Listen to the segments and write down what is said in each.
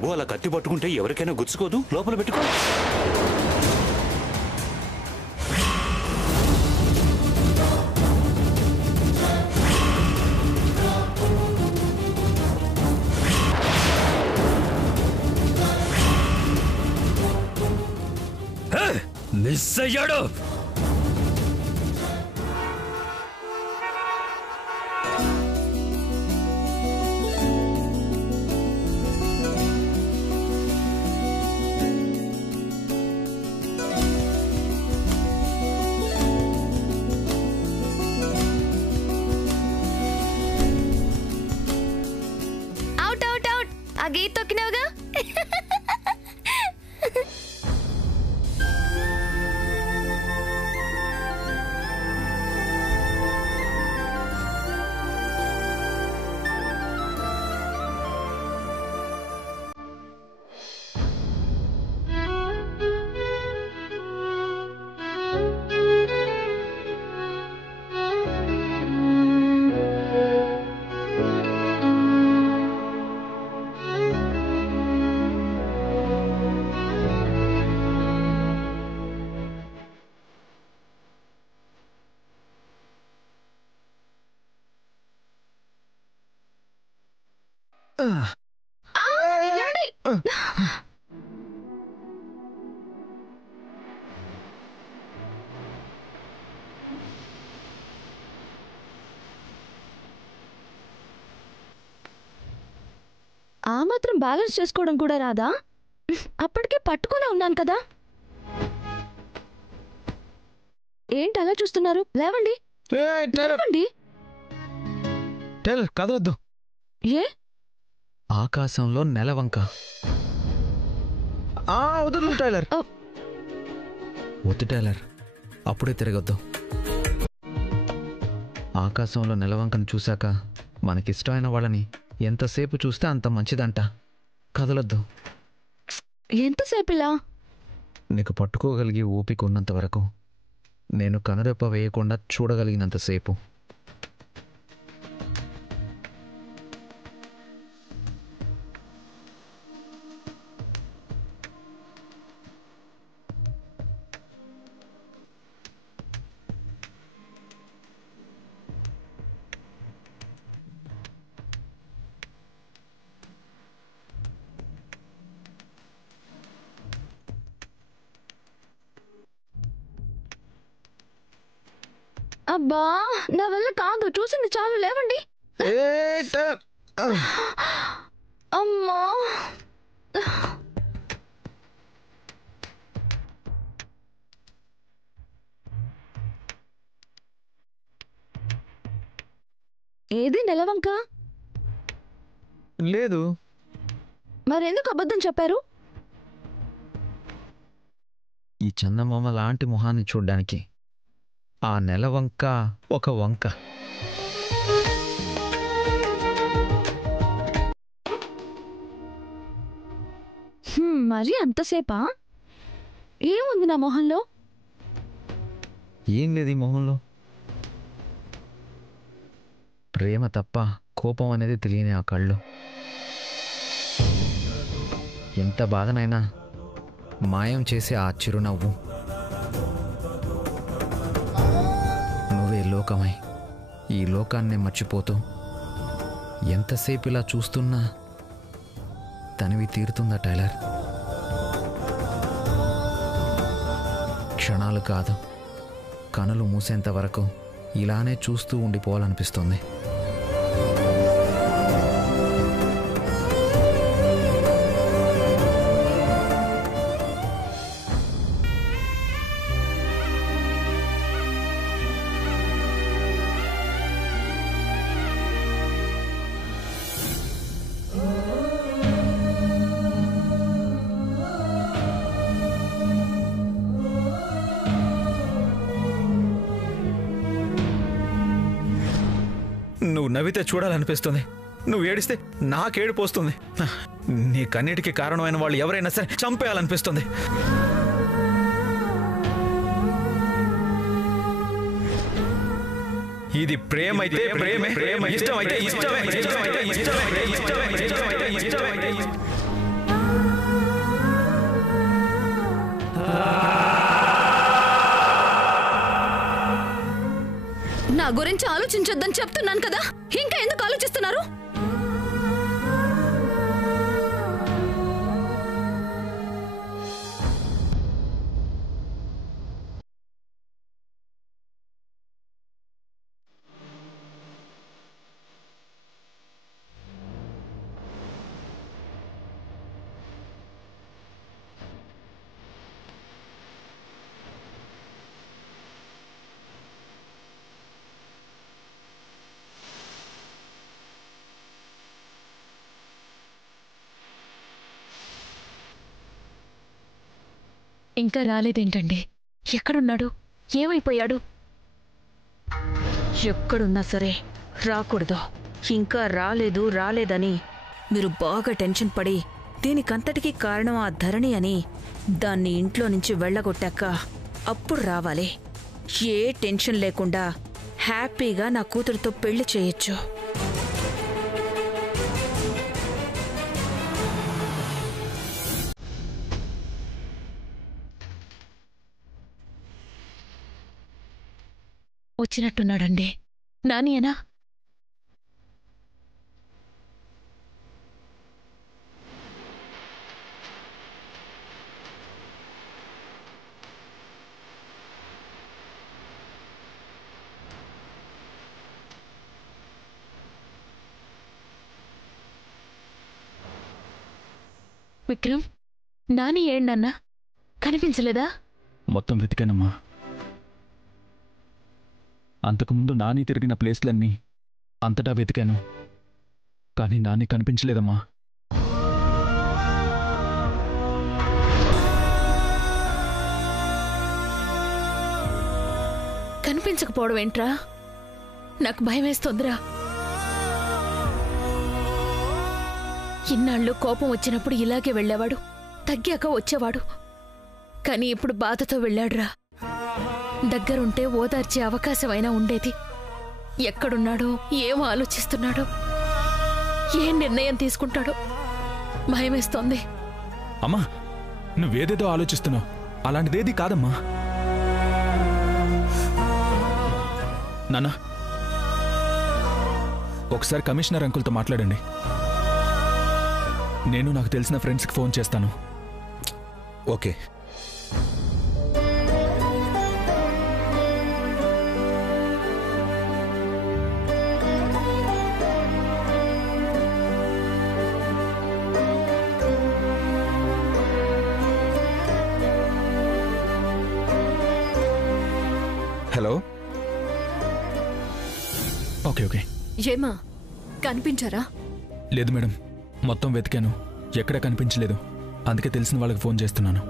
బాబు అలా కత్తి పట్టుకుంటే ఎవరికైనా గుచ్చుకోదు, లోపల పెట్టుకో. మిస్ అయ్యాడు. Out out out. ఆ గీత తొక్కినావుగా. ఆ మాత్రం బ్యాలెన్స్ చేసుకోవడం కూడా రాదా? అప్పటికే పట్టుకునే ఉన్నాను కదా. ఏంటి అలా చూస్తున్నారు? లేవండి. కదలొద్దు. ఏ? ఆకాశంలో నెలవంక. వద్దు టైలర్, వద్దు టైలర్, అప్పుడే తిరగొద్దు. ఆకాశంలో నెలవంకను చూశాక మనకిష్టమైన వాళ్ళని ఎంతసేపు చూస్తే అంత మంచిదంట. కదలొద్దు. ఎంతసేపు ఇలా? నీకు పట్టుకోగలిగి ఓపిక ఉన్నంత వరకు, నేను కనురెప్ప వేయకుండా చూడగలిగినంతసేపు. అబ్బా, నా వల్ల కాదు. చూసింది చాలు, లేవండి. అమ్మా, ఏది నెలవంక? లేదు. మరెందుకు అబద్ధం చెప్పారు? ఈ చందమామ లాంటి మొహాన్ని చూడ్డానికి ఆ నెలవంక ఒక వంక. మరి అంతసేపా? ఏముంది నా మొహంలో? ఏం లేదు ఈ మొహంలో. ప్రేమ తప్ప కోపం అనేది తెలియని ఆ కళ్ళు. ఎంత బాధనైనా మాయం చేసే ఆ చిరునవ్వు. నువ్వే లోకమై ఈ లోకాన్నే మర్చిపోతూ ఎంతసేపు ఇలా చూస్తున్నా తనివి తీరుతుందా టైలర్? క్షణాలు కాదు, కనులు మూసేంత వరకు ఇలానే చూస్తూ ఉండిపోవాలనిపిస్తుంది. నువ్వు నవ్వితే చూడాలనిపిస్తుంది, నువ్వు ఏడిస్తే నాకేడుపు వస్తుంది. నీ కన్నిటికి కారణమైన వాళ్ళు ఎవరైనా సరే చంపేయాలనిపిస్తుంది. ఇది ప్రేమ అయితే ప్రేమే, ఇష్టం అయితే ఇష్టమే, ఇష్టమైతే ఇష్టమే, ఇష్టమైతే ఇష్టమే, ఇష్టమైతే ఇష్టమే. గురించి ఆలోచించొద్దని చెప్తున్నాను కదా, ఇంకా ఎందుకు ఆలోచిస్తున్నారు? ఇంకా రాలేదేంటండి? ఎక్కడున్నాడు? ఏమైపోయాడు? ఎక్కడున్నా సరే రాకూడదు. ఇంకా రాలేదని మీరు బాగా టెన్షన్ పడి దీనికంతటికీ కారణం ఆ ధరణి అని దాన్ని ఇంట్లో నుంచి వెళ్ళగొట్టాక అప్పుడు రావాలి. ఏ టెన్షన్ లేకుండా హ్యాపీగా నా కూతురుతో పెళ్లి చేయొచ్చు. వచ్చినట్టున్నాడండి. నానియేనా? విక్రమ్, నాని ఏండన్నా? కనిపించలేదా? మొత్తం వెతికానమ్మా. అంతకుముందు నాని తిరిగిన ప్లేస్లన్నీ అంతటా వెతికాను, కానీ నాని కనిపించలేదమ్మా. కనిపించకపోవడం ఏంట్రా? నాకు భయం వేస్తోందిరా. ఇన్నాళ్ళు కోపం వచ్చినప్పుడు ఇలాగే వెళ్ళేవాడు, తగ్గాక వచ్చేవాడు. కానీ ఇప్పుడు బాధతో వెళ్ళాడురా. దగ్గరుంటే ఓదార్చే అవకాశమైనా ఉండేది. ఎక్కడున్నాడో, ఏం ఆలోచిస్తున్నాడో, ఏ నిర్ణయం తీసుకుంటాడో భయమేస్తోంది. అమ్మా, నువ్వేదేదో ఆలోచిస్తున్నావు, అలాంటిదేది కాదమ్మా. నాన్న, ఒకసారి కమిషనర్ అంకుల్తో మాట్లాడండి. నేను నాకు తెలిసిన ఫ్రెండ్స్కి ఫోన్ చేస్తాను. ఓకే. హలో. Okay okay. ఏమా, కనిపించారా? లేదు మేడం, మొత్తం వెతికాను, ఎక్కడ కనిపించలేదు. అందుకే తెలిసిన వాళ్ళకి ఫోన్ చేస్తున్నాను.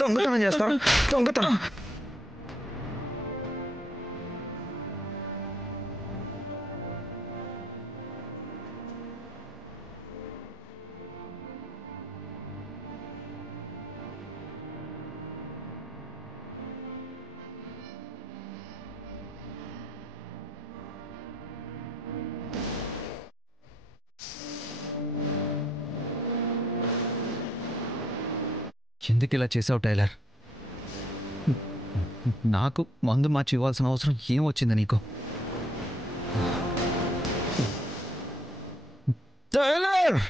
దొంగతనం చేస్తారా? దొంగతనం. ఎందుకు ఇలా చేసావు టైలర్? నాకు మందు మార్చి ఇవ్వాల్సిన అవసరం ఏం వచ్చింది నీకు? టైలర్!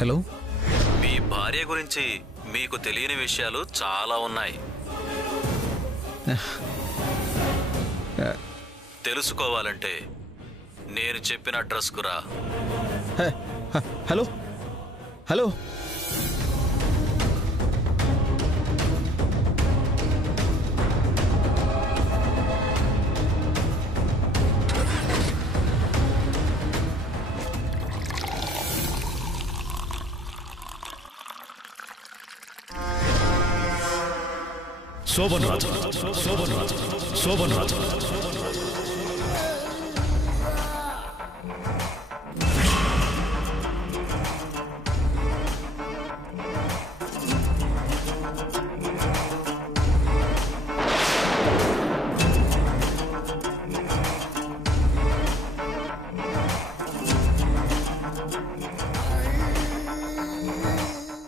హలో. మీ భార్య గురించి మీకు తెలియని విషయాలు చాలా ఉన్నాయి. తెలుసుకోవాలంటే నేను చెప్పిన అడ్రస్కు రా. Hello hello. శోభన్ రాజు, శోభన్ రాజు, శోభన్ రాజు.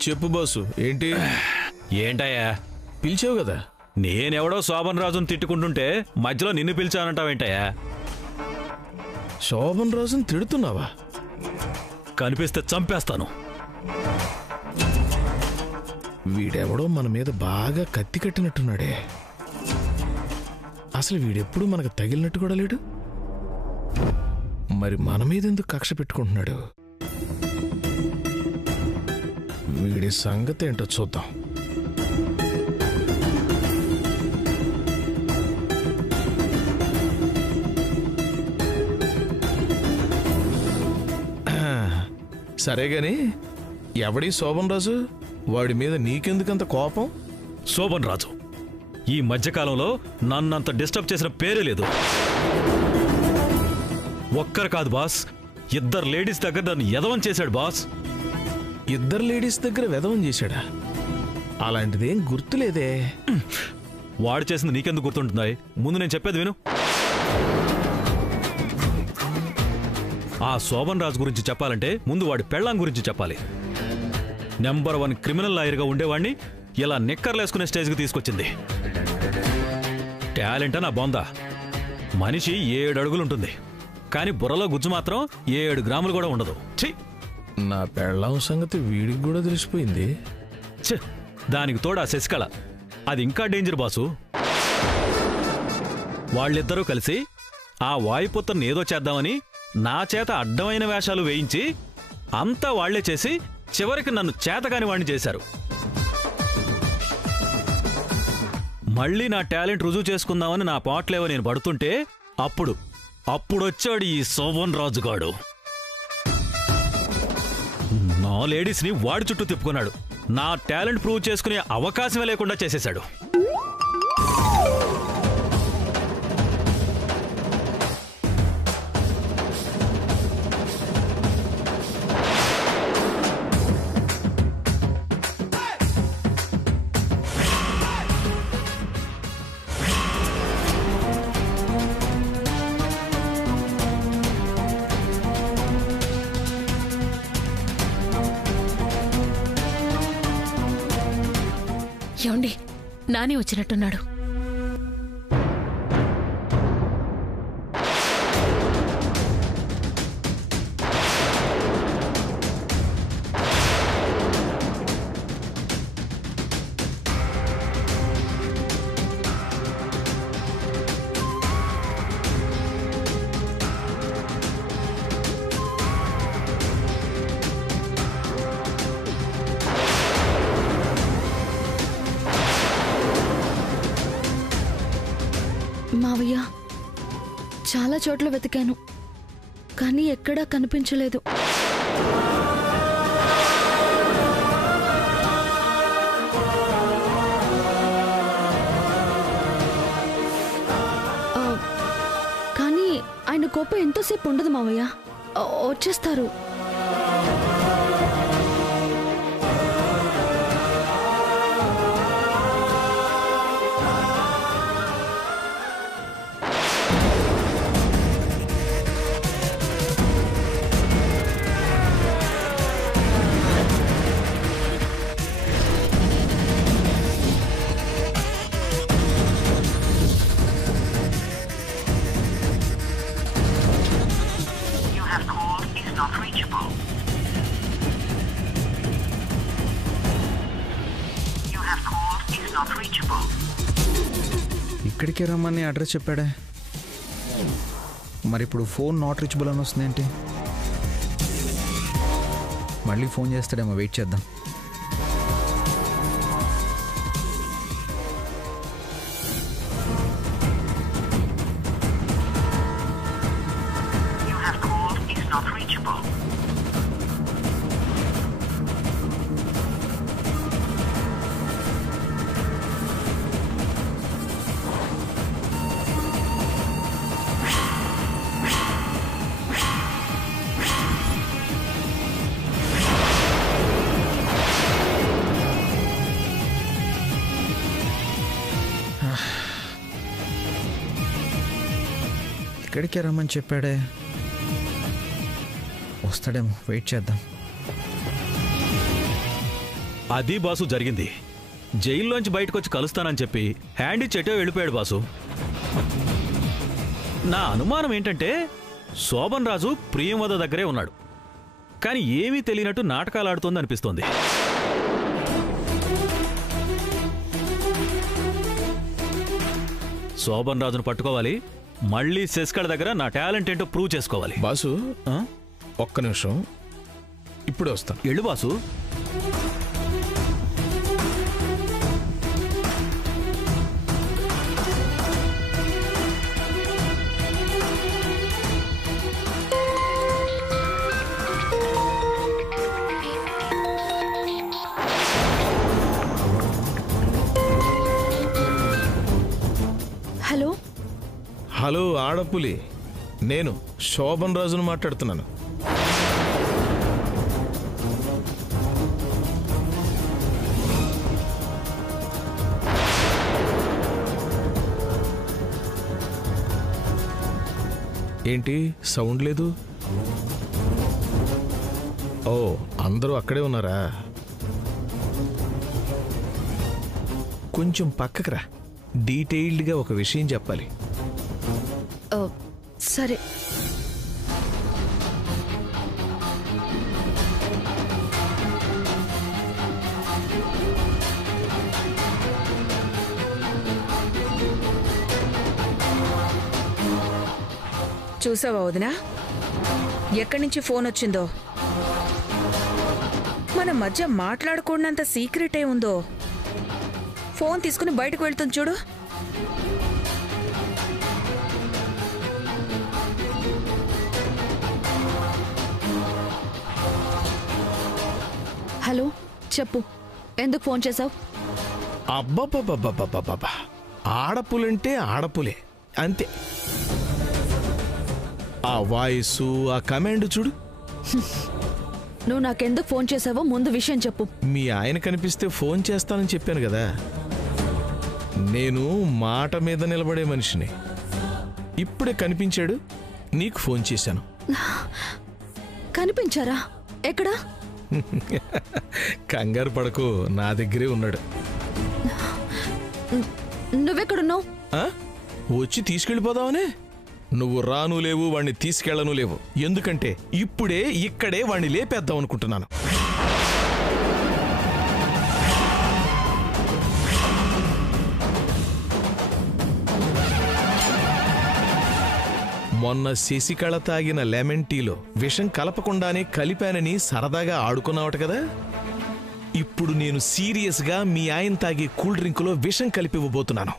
చెప్పు బాసు. ఏంటి? ఏంటయ్యా పిలిచావు కదా. నేనెవడో శోభన్ రాజును తిట్టుకుంటుంటే మధ్యలో నిన్ను పిలిచానంటావేంటయ్యా? శోభన్ రాజుని తిడుతున్నావా? కనిపిస్తే చంపేస్తాను. వీడెవడో మన మీద బాగా కత్తి కట్టినట్టున్నాడే. అసలు వీడెప్పుడు మనకు తగిలినట్టు కూడా లేడు. మరి మన మీద ఎందుకు కక్ష పెట్టుకుంటున్నాడు? వీడి సంగతి ఏంటో చూద్దాం. సరే గాని ఎవడి శోభన్ రాజు? వాడి మీద నీకెందుకంత కోపం? శోభన్ రాజు ఈ మధ్యకాలంలో నన్నంత డిస్టర్బ్ చేసిన పేరే లేదు. ఒక్కరు కాదు బాస్, 2 లేడీస్ దగ్గర నన్ను ఎదవం చేశాడు బాస్. 2 లేడీస్ దగ్గర వెధవం చేశాడా? అలాంటిదేం గుర్తులేదే. వాడు చేసింది నీకెందుకు గుర్తుంటున్నాయి? ముందు నేను చెప్పేది విను. ఆ శోభన్ రాజు గురించి చెప్పాలంటే ముందు వాడి పెళ్ళాం గురించి చెప్పాలి. నెంబర్ 1 క్రిమినల్ లాయర్గా ఉండేవాడిని ఇలా నిక్కర్లేసుకునే స్టేజ్కి తీసుకొచ్చింది. టాలెంట్ నా బొందా. మనిషి 7 అడుగులుంటుంది, కానీ బుర్రలో గుజ్జు మాత్రం 7 గ్రాములు కూడా ఉండదు. ఛీ, నా పెళ్ళాం సంగతి వీడికి కూడా తెలిసిపోయింది. ఛే, దానికి తోడా శశికళ, అది ఇంకా డేంజర్ బాసు. వాళ్ళిద్దరూ కలిసి ఆ వాయుపుత్రను ఏదో చేద్దామని నా చేత అడ్డమైన వేషాలు వేయించి అంతా వాళ్లే చేసి చివరికి నన్ను చేతకాని వాడిని చేశారు. మళ్ళీ నా టాలెంట్ రుజువు చేసుకుందామని నా పాటలేవో నేను పడుతుంటే అప్పుడొచ్చాడు ఈ శోభన్ రాజుగాడు. నా లేడీస్ని వాడి చుట్టూ తిప్పుకున్నాడు. నా టాలెంట్ ప్రూవ్ చేసుకునే అవకాశమే లేకుండా చేసేశాడు. ఏమండి, నాని వచ్చినట్టున్నాడు. మావయ్య, చాలా చోట్ల వెతికాను, కానీ ఎక్కడా కనిపించలేదు. కానీ ఆయన కోపం ఎంతసేపు ఉండదు మావయ్య, వచ్చేస్తారు. Not reachable. ఇక్కడికే రమ్మని అడ్రస్ చెప్పాడే, మరి ఇప్పుడు ఫోన్ నాట్ రీచబుల్ అని వస్తుంది ఏంటి? మళ్ళీ ఫోన్ చేస్తాడేమో, వెయిట్ చేద్దాం. ఇక్కడికే రమ్మని చెప్పాడే, వస్తాడేమో, వెయిట్ చేద్దాం. అది బాసు జరిగింది. జైల్లోంచి బయటకు వచ్చి కలుస్తానని చెప్పి హ్యాండ్ ఇచ్చేటో వెళ్ళిపోయాడు బాసు. నా అనుమానం ఏంటంటే శోభన్ రాజు ప్రియంవద దగ్గరే ఉన్నాడు, కానీ ఏమీ తెలియనట్టు నాటకాలు ఆడుతోంది అనిపిస్తోంది. శోభన్ రాజును పట్టుకోవాలి, మళ్ళీ శశికళ దగ్గర నా టాలెంట్ ఏంటో ప్రూవ్ చేసుకోవాలి. బాసు ఒక్క నిమిషం, ఇప్పుడే వస్తాను. ఎళ్ళు బాసు. హలో హలో ఆడపులి, నేను శోభన్ రాజును మాట్లాడుతున్నాను. ఏంటి సౌండ్ లేదు? ఓ, అందరూ అక్కడే ఉన్నారా? కొంచెం పక్కకు రా, డీటెయిల్డ్గా ఒక విషయం చెప్పాలి. సరే. చూసావా వదినా, ఎక్కడి నుంచి ఫోన్ వచ్చిందో? మన మధ్య మాట్లాడకూడనంత సీక్రెట్ ఏ ఉందో. ఫోన్ తీసుకుని బయటకు వెళ్తుంది చూడు. హలో, చెప్పు, ఎందుకు ఫోన్ చేసావు? అబ్బబ్బబ్బబ్బబ్బబ్బబ్బా, ఆడపులంటే ఆడపులే అంతే. ఆ వాయిస్, ఆ కమాండ్ చూడు. నువ్వు నాకెందుకు ఫోన్ చేసావో ముందు విషయం చెప్పు. మీ ఆయన కనిపిస్తే ఫోన్ చేస్తానని చెప్పాను కదా. నేను మాట మీద నిలబడే మనిషిని. ఇప్పుడే కనిపించాడు, నీకు ఫోన్ చేశాను. కనిపించారా? ఎక్కడా? కంగారు పడకు, నా దగ్గరే ఉన్నాడు. నువ్వెక్కడున్నావు? వచ్చి తీసుకెళ్ళిపోదామనే. నువ్వు రాను లేవు, వాణ్ణి తీసుకెళ్ళను లేవు. ఎందుకంటే ఇప్పుడే ఇక్కడే వాణ్ణి లేపేద్దాం అనుకుంటున్నాను. మొన్న శశికళ తాగిన లెమన్ టీలో విషం కలపకుండానే కలిపానని సరదాగా ఆడుకున్నావట కదా. ఇప్పుడు నేను సీరియస్గా మీ ఆయన తాగే కూల్ డ్రింకులో విషం కలిపివ్వబోతున్నాను.